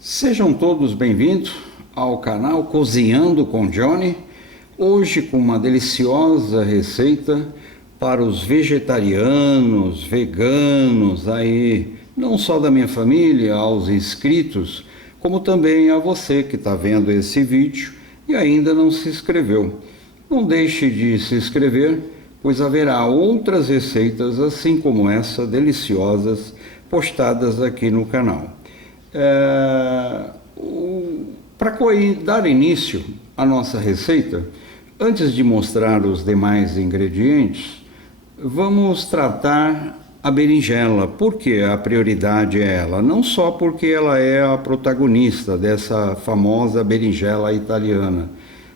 Sejam todos bem-vindos ao canal Cozinhando com Johnny. Hoje com uma deliciosa receita para os vegetarianos, veganos, aí não só da minha família, aos inscritos, como também a você que está vendo esse vídeo e ainda não se inscreveu. Não deixe de se inscrever, pois haverá outras receitas assim como essa, deliciosas, postadas aqui no canal. Para dar início à nossa receita, antes de mostrar os demais ingredientes, vamos tratar a berinjela. Por que a prioridade é ela? Não só porque ela é a protagonista dessa famosa berinjela italiana,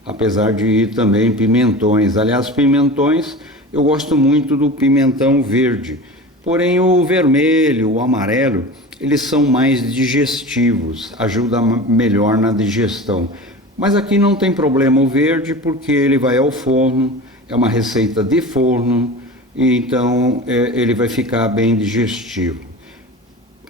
apesar de ir também pimentões. Aliás, pimentões, eu gosto muito do pimentão verde, porém o vermelho, o amarelo, eles são mais digestivos, ajuda melhor na digestão. Mas aqui não tem problema o verde, porque ele vai ao forno, é uma receita de forno, e então ele vai ficar bem digestivo.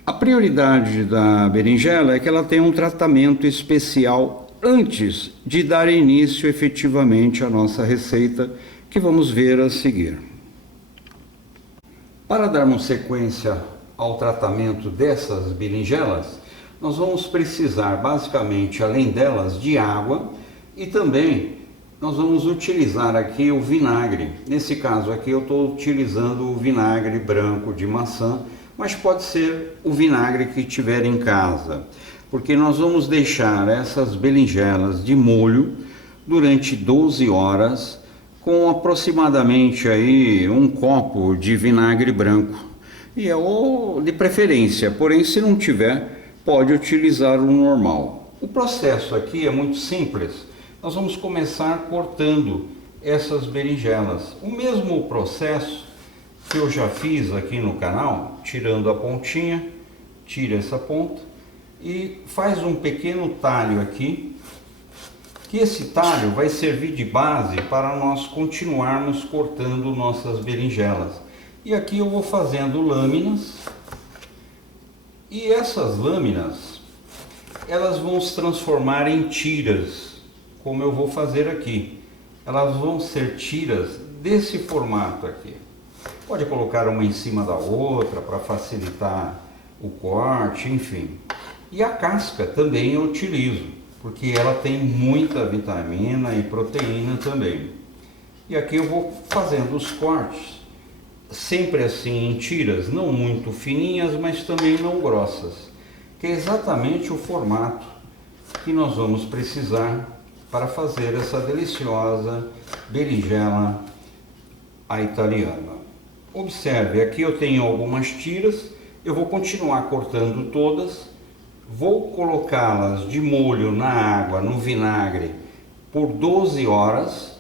A prioridade da berinjela é que ela tem um tratamento especial antes de dar início efetivamente à nossa receita, que vamos ver a seguir. Para darmos sequência ao tratamento dessas berinjelas, nós vamos precisar basicamente, além delas, de água, e também nós vamos utilizar aqui o vinagre. Nesse caso aqui eu estou utilizando o vinagre branco de maçã, mas pode ser o vinagre que tiver em casa, porque nós vamos deixar essas berinjelas de molho durante 12 horas com aproximadamente aí um copo de vinagre branco. E é o de preferência, porém se não tiver, pode utilizar o normal. O processo aqui é muito simples. Nós vamos começar cortando essas berinjelas. O mesmo processo que eu já fiz aqui no canal, tirando a pontinha, tira essa ponta e faz um pequeno talho aqui, que esse talho vai servir de base para nós continuarmos cortando nossas berinjelas. E aqui eu vou fazendo lâminas, e essas lâminas, elas vão se transformar em tiras, como eu vou fazer aqui. Elas vão ser tiras desse formato aqui. Pode colocar uma em cima da outra para facilitar o corte, enfim. E a casca também eu utilizo, porque ela tem muita vitamina e proteína também. E aqui eu vou fazendo os cortes, sempre assim em tiras, não muito fininhas, mas também não grossas, que é exatamente o formato que nós vamos precisar para fazer essa deliciosa berinjela à italiana. Observe, aqui eu tenho algumas tiras, eu vou continuar cortando todas, vou colocá-las de molho na água, no vinagre, por 12 horas,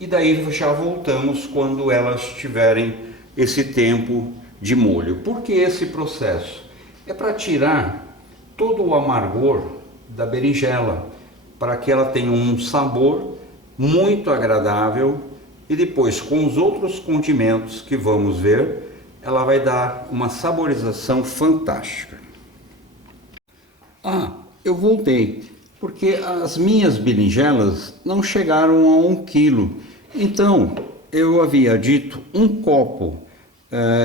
e daí já voltamos quando elas tiverem esse tempo de molho. Por que esse processo? É para tirar todo o amargor da berinjela, para que ela tenha um sabor muito agradável, e depois com os outros condimentos que vamos ver, ela vai dar uma saborização fantástica. Eu voltei, porque as minhas berinjelas não chegaram a 1 quilo, então eu havia dito um copo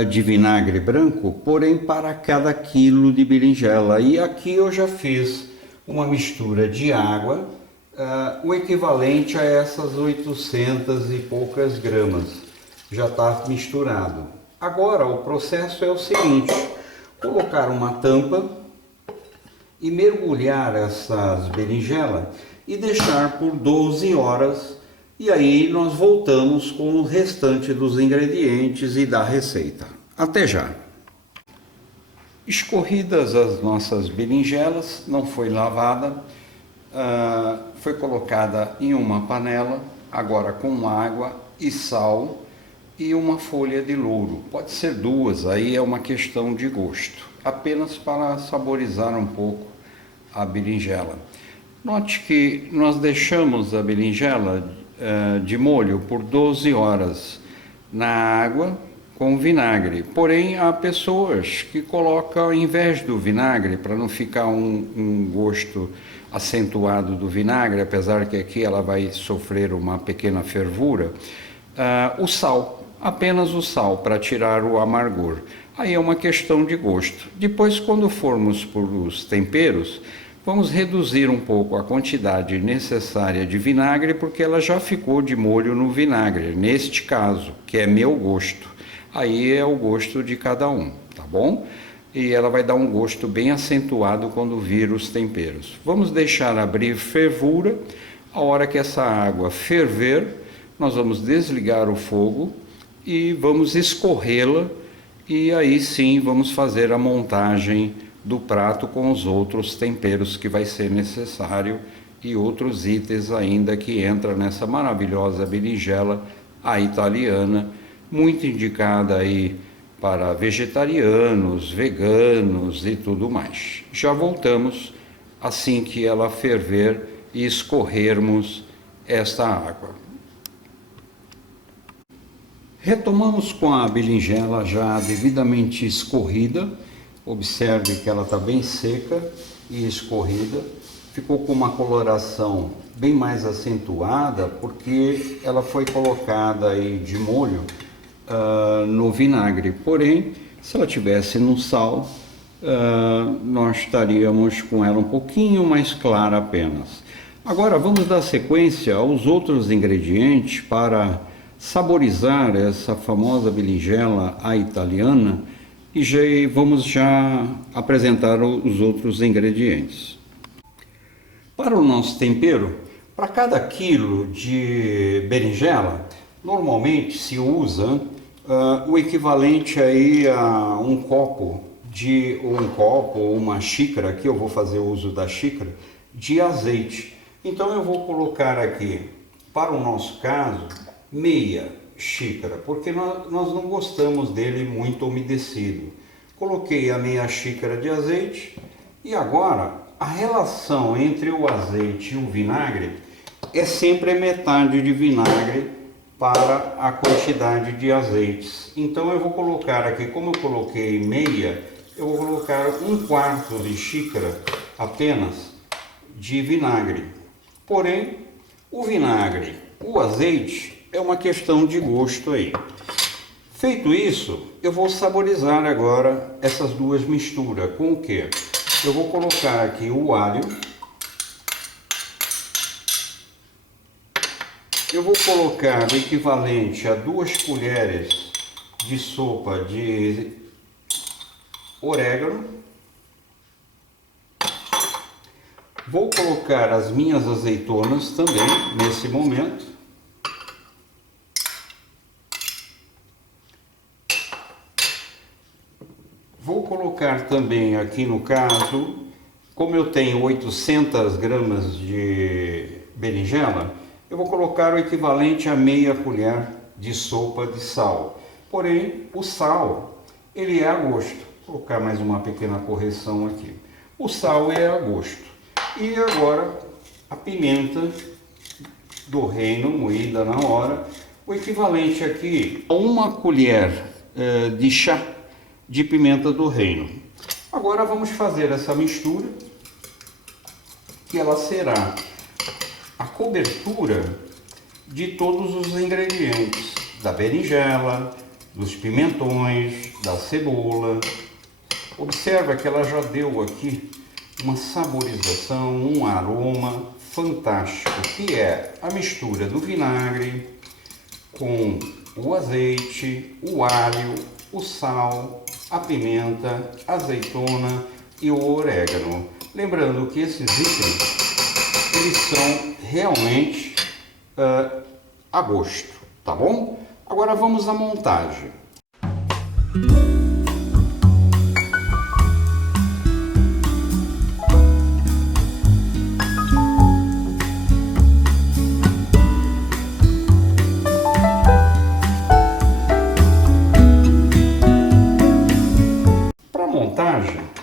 de vinagre branco, porém para cada quilo de berinjela. E aqui eu já fiz uma mistura de água, o equivalente a essas 800 e poucas gramas. Já está misturado. Agora o processo é o seguinte: colocar uma tampa e mergulhar essas berinjelas e deixar por 12 horas. E aí nós voltamos com o restante dos ingredientes e da receita. Até já! Escorridas as nossas berinjelas, não foi lavada, foi colocada em uma panela, agora com água e sal e uma folha de louro. Pode ser 2, aí é uma questão de gosto, apenas para saborizar um pouco a berinjela. Note que nós deixamos a berinjela de molho por 12 horas na água, com vinagre. Porém, há pessoas que colocam, ao invés do vinagre, para não ficar um gosto acentuado do vinagre, apesar que aqui ela vai sofrer uma pequena fervura, o sal, apenas o sal, para tirar o amargor. Aí é uma questão de gosto. Depois, quando formos por os temperos, vamos reduzir um pouco a quantidade necessária de vinagre, porque ela já ficou de molho no vinagre, neste caso, que é meu gosto. Aí é o gosto de cada um, tá bom? E ela vai dar um gosto bem acentuado quando vir os temperos. Vamos deixar abrir fervura. A hora que essa água ferver, nós vamos desligar o fogo e vamos escorrê-la, e aí sim vamos fazer a montagem do prato com os outros temperos que vai ser necessário e outros itens ainda que entra nessa maravilhosa berinjela à italiana, muito indicada aí para vegetarianos, veganos e tudo mais. Já voltamos assim que ela ferver e escorrermos esta água. Retomamos com a berinjela já devidamente escorrida. Observe que ela está bem seca e escorrida. Ficou com uma coloração bem mais acentuada porque ela foi colocada aí de molho no vinagre. Porém, se ela tivesse no sal, nós estaríamos com ela um pouquinho mais clara apenas. Agora vamos dar sequência aos outros ingredientes para saborizar essa famosa berinjela à italiana e vamos já apresentar os outros ingredientes. Para o nosso tempero, para cada quilo de berinjela, normalmente se usa o equivalente aí a um copo ou uma xícara, aqui eu vou fazer uso da xícara, de azeite. Então eu vou colocar aqui, para o nosso caso, meia xícara, porque nós não gostamos dele muito umedecido. Coloquei a meia xícara de azeite e agora a relação entre o azeite e o vinagre é sempre metade de vinagre para a quantidade de azeites. Então eu vou colocar aqui, como eu coloquei meia, eu vou colocar 1/4 de xícara apenas de vinagre. Porém, o vinagre, o azeite, é uma questão de gosto aí. Feito isso, eu vou saborizar agora essas duas misturas. Com o que? Eu vou colocar aqui o alho. Eu vou colocar o equivalente a 2 colheres de sopa de orégano. Vou colocar as minhas azeitonas também nesse momento. Vou colocar também aqui no caso, como eu tenho 800 gramas de berinjela, eu vou colocar o equivalente a meia colher de sopa de sal. Porém, o sal, ele é a gosto. Vou colocar mais uma pequena correção aqui. O sal é a gosto. E agora, a pimenta do reino, moída na hora, o equivalente aqui a 1 colher de chá de pimenta do reino. Agora vamos fazer essa mistura, que ela será a cobertura de todos os ingredientes, da berinjela, dos pimentões, da cebola. Observa que ela já deu aqui uma saborização, um aroma fantástico, que é a mistura do vinagre com o azeite, o alho, o sal, a pimenta, a azeitona e o orégano. Lembrando que esses itens, eles são realmente a gosto, tá bom? Agora vamos à montagem.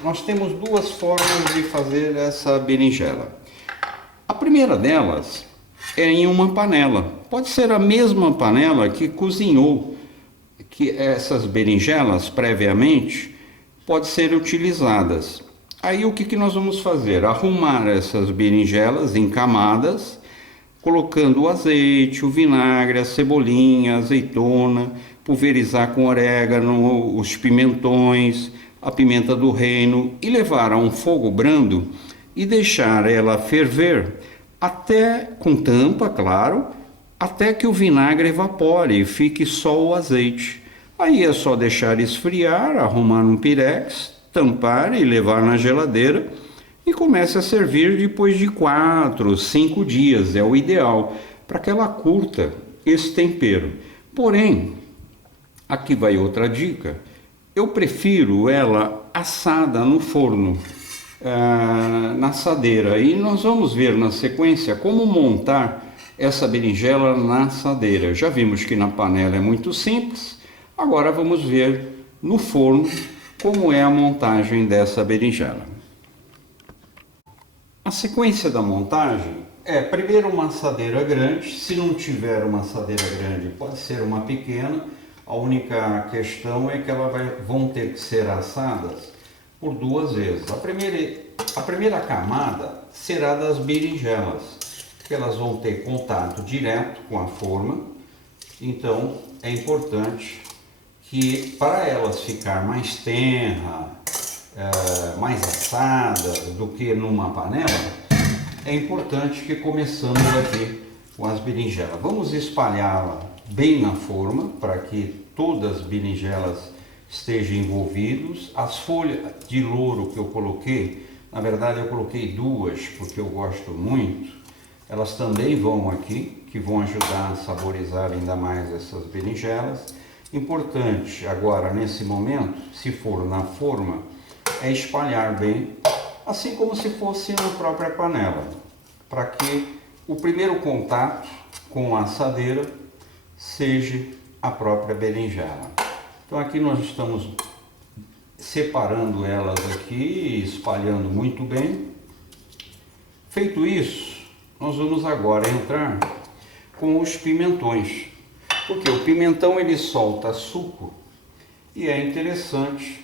Nós temos duas formas de fazer essa berinjela. A primeira delas é em uma panela. Pode ser a mesma panela que cozinhou, que essas berinjelas previamente podem ser utilizadas. Aí o que nós vamos fazer? Arrumar essas berinjelas em camadas, colocando o azeite, o vinagre, a cebolinha, a azeitona, pulverizar com orégano, os pimentões, a pimenta do reino e levar a um fogo brando e deixar ela ferver até, com tampa, claro, até que o vinagre evapore e fique só o azeite. Aí é só deixar esfriar, arrumar um pirex, tampar e levar na geladeira e comece a servir depois de 4, 5 dias, é o ideal, para que ela curta esse tempero. Porém, aqui vai outra dica, eu prefiro ela assada no forno, na assadeira, e nós vamos ver na sequência como montar essa berinjela na assadeira. Já vimos que na panela é muito simples, agora vamos ver no forno como é a montagem dessa berinjela. A sequência da montagem é primeiro uma assadeira grande, se não tiver uma assadeira grande pode ser uma pequena, a única questão é que elas vão ter que ser assadas por 2 vezes. A primeira camada será das berinjelas, que elas vão ter contato direto com a forma, então é importante que para elas ficar mais tenra, mais assadas do que numa panela, é importante que começamos aqui com as berinjelas. Vamos espalhá-la bem na forma para que todas as berinjelas estejam envolvidas. As folhas de louro que eu coloquei, na verdade eu coloquei 2 porque eu gosto muito, elas também vão aqui, que vão ajudar a saborizar ainda mais essas berinjelas. Importante agora nesse momento, se for na forma, é espalhar bem, assim como se fosse na própria panela, para que o primeiro contato com a assadeira seja a própria berinjela. Então aqui nós estamos separando elas aqui, espalhando muito bem. Feito isso, nós vamos agora entrar com os pimentões, porque o pimentão ele solta suco e é interessante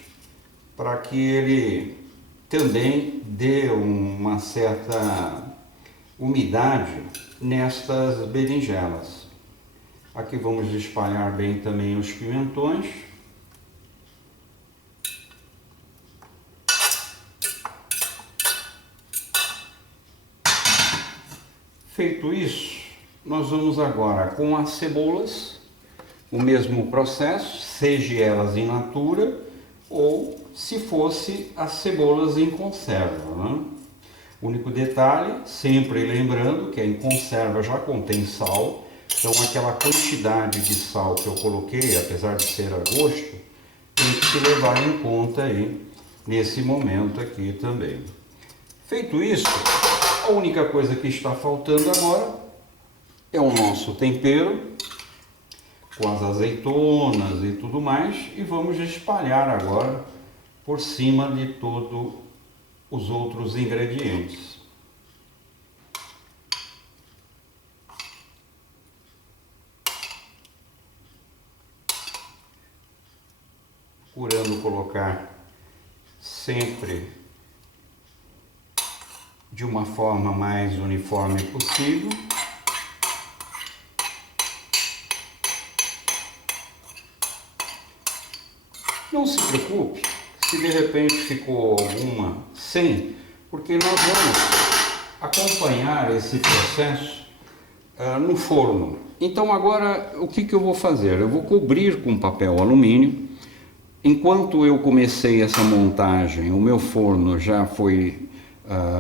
para que ele também dê uma certa umidade nestas berinjelas. Aqui vamos espalhar bem também os pimentões. Feito isso, nós vamos agora com as cebolas, o mesmo processo, seja elas in natura ou se fosse as cebolas em conserva, né? O único detalhe, sempre lembrando que em conserva já contém sal, então aquela quantidade de sal que eu coloquei, apesar de ser a gosto, tem que se levar em conta aí nesse momento aqui também. Feito isso, a única coisa que está faltando agora é o nosso tempero, com as azeitonas e tudo mais, e vamos espalhar agora por cima de todos os outros ingredientes. Procurando colocar sempre de uma forma mais uniforme possível. Não se preocupe se de repente ficou alguma sem, porque nós vamos acompanhar esse processo no forno. Então agora o que eu vou fazer? Eu vou cobrir com papel alumínio. Enquanto eu comecei essa montagem, o meu forno já foi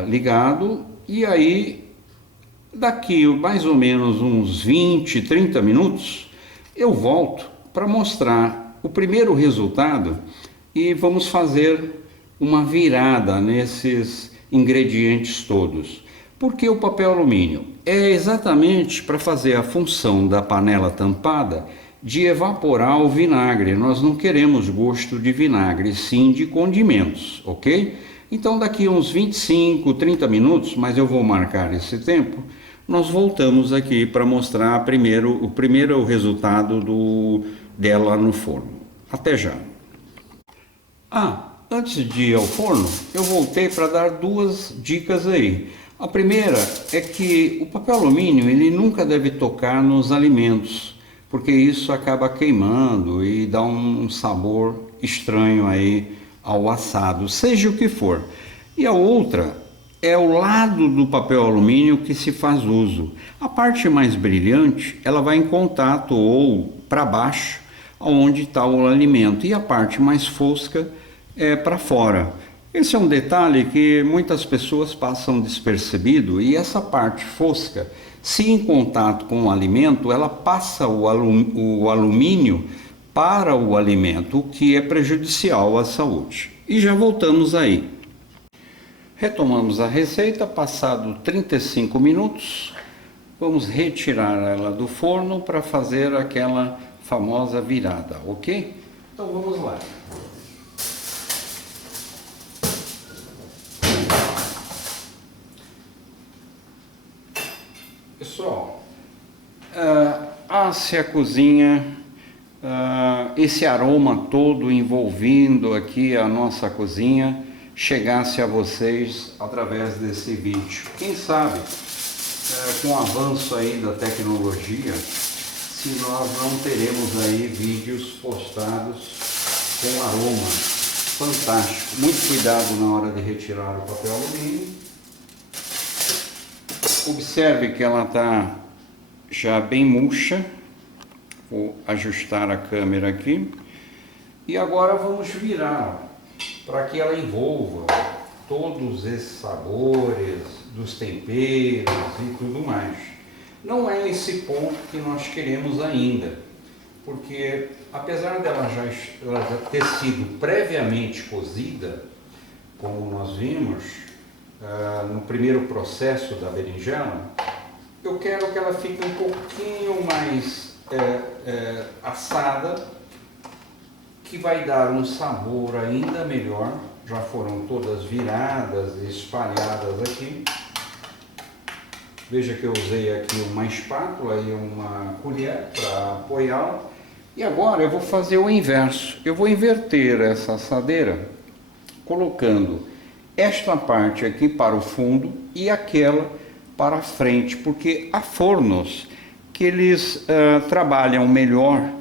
ligado, e aí daqui mais ou menos uns 20, 30 minutos eu volto para mostrar o primeiro resultado e vamos fazer uma virada nesses ingredientes todos. Porque o papel alumínio é exatamente para fazer a função da panela tampada de evaporar o vinagre. Nós não queremos gosto de vinagre, sim de condimentos, ok? Então daqui uns 25, 30 minutos, mas eu vou marcar esse tempo, nós voltamos aqui para mostrar o primeiro resultado dela no forno. Até já! Antes de ir ao forno, eu voltei para dar duas dicas aí. A primeira é que o papel alumínio ele nunca deve tocar nos alimentos, porque isso acaba queimando e dá um sabor estranho aí ao assado, seja o que for. E a outra é o lado do papel alumínio que se faz uso. A parte mais brilhante, ela vai em contato ou para baixo, onde está o alimento, e a parte mais fosca é para fora. Esse é um detalhe que muitas pessoas passam despercebido, e essa parte fosca, se em contato com o alimento, ela passa o alumínio para o alimento, o que é prejudicial à saúde. E já voltamos aí. Retomamos a receita, passado 35 minutos, vamos retirar ela do forno para fazer aquela famosa virada, ok? Então vamos lá. Pessoal, se a cozinha, esse aroma todo envolvendo aqui a nossa cozinha, chegasse a vocês através desse vídeo. Quem sabe, com o avanço aí da tecnologia, se nós não teremos aí vídeos postados com aroma fantástico. Muito cuidado na hora de retirar o papel alumínio. Observe que ela está já bem murcha. Vou ajustar a câmera aqui. E agora vamos virar para que ela envolva todos esses sabores dos temperos e tudo mais. Não é esse ponto que nós queremos ainda, porque apesar dela já ter sido previamente cozida, como nós vimos no primeiro processo da berinjela, eu quero que ela fique um pouquinho mais assada, que vai dar um sabor ainda melhor. Já foram todas viradas e espalhadas aqui. Veja que eu usei aqui uma espátula e uma colher para apoiá-la. E agora eu vou fazer o inverso. Eu vou inverter essa assadeira, colocando esta parte aqui para o fundo e aquela para a frente, porque há fornos que eles trabalham melhor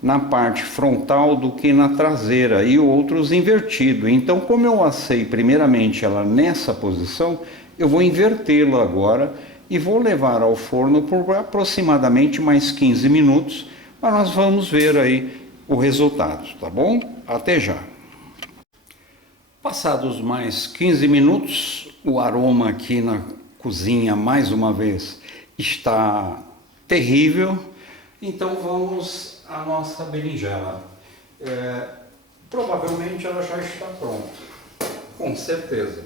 na parte frontal do que na traseira, e outros invertido. Então, como eu assei primeiramente ela nessa posição, eu vou invertê-la agora e vou levar ao forno por aproximadamente mais 15 minutos, mas nós vamos ver aí o resultado, tá bom? Até já! Passados mais 15 minutos, o aroma aqui na cozinha, mais uma vez, está terrível. Então vamos à nossa berinjela. Provavelmente ela já está pronta, com certeza.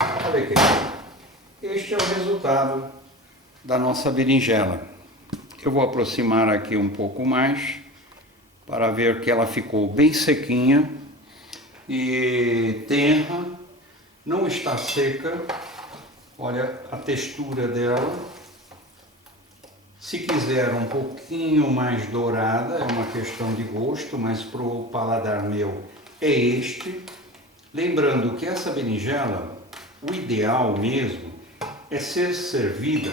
Olha aqui, este é o resultado da nossa berinjela. Eu vou aproximar aqui um pouco mais, para ver que ela ficou bem sequinha e tenra, não está seca. Olha a textura dela. Se quiser um pouquinho mais dourada, é uma questão de gosto, mas para o paladar meu é este. Lembrando que essa berinjela, o ideal mesmo é ser servida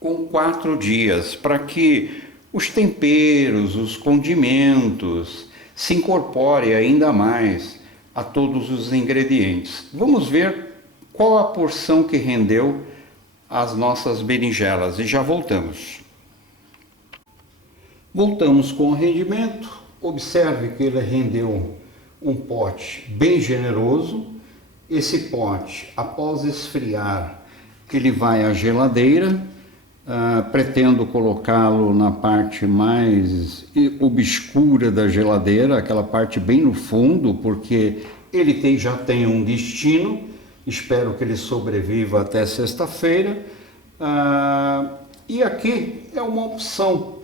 com 4 dias, para que os temperos, os condimentos se incorporem ainda mais a todos os ingredientes. Vamos ver qual a porção que rendeu as nossas berinjelas e já voltamos. Voltamos com o rendimento. Observe que ele rendeu um pote bem generoso. Esse pote, após esfriar, ele vai à geladeira. Pretendo colocá-lo na parte mais obscura da geladeira, aquela parte bem no fundo, porque ele já tem um destino. Espero que ele sobreviva até sexta-feira. E aqui é uma opção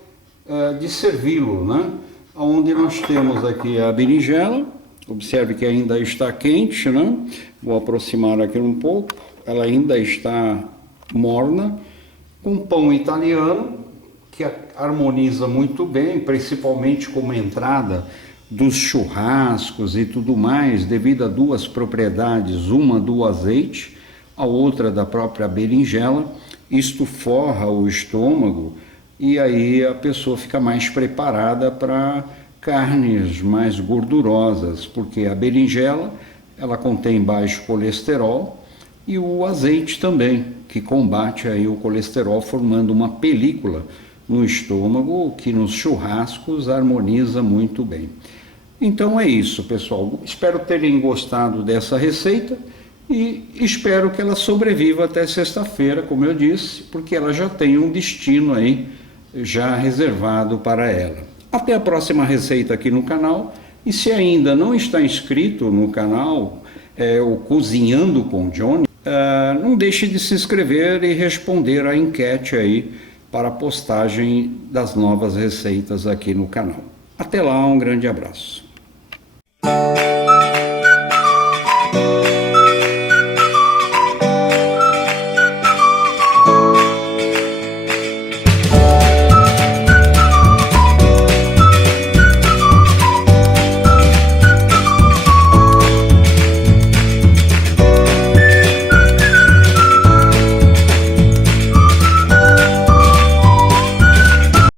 de servi-lo, né? Onde nós temos aqui a berinjela. Observe que ainda está quente, né? Vou aproximar aqui um pouco. Ela ainda está morna. Com pão italiano, que harmoniza muito bem, principalmente como entrada dos churrascos e tudo mais, devido a duas propriedades, uma do azeite, a outra da própria berinjela. Isto forra o estômago e aí a pessoa fica mais preparada para carnes mais gordurosas, porque a berinjela, ela contém baixo colesterol, e o azeite também, que combate aí o colesterol, formando uma película no estômago que nos churrascos harmoniza muito bem. Então é isso, pessoal. Espero terem gostado dessa receita e espero que ela sobreviva até sexta-feira, como eu disse, porque ela já tem um destino aí já reservado para ela. Até a próxima receita aqui no canal. E se ainda não está inscrito no canal, o Cozinhando com Johnny, não deixe de se inscrever e responder a enquete aí para a postagem das novas receitas aqui no canal. Até lá, um grande abraço.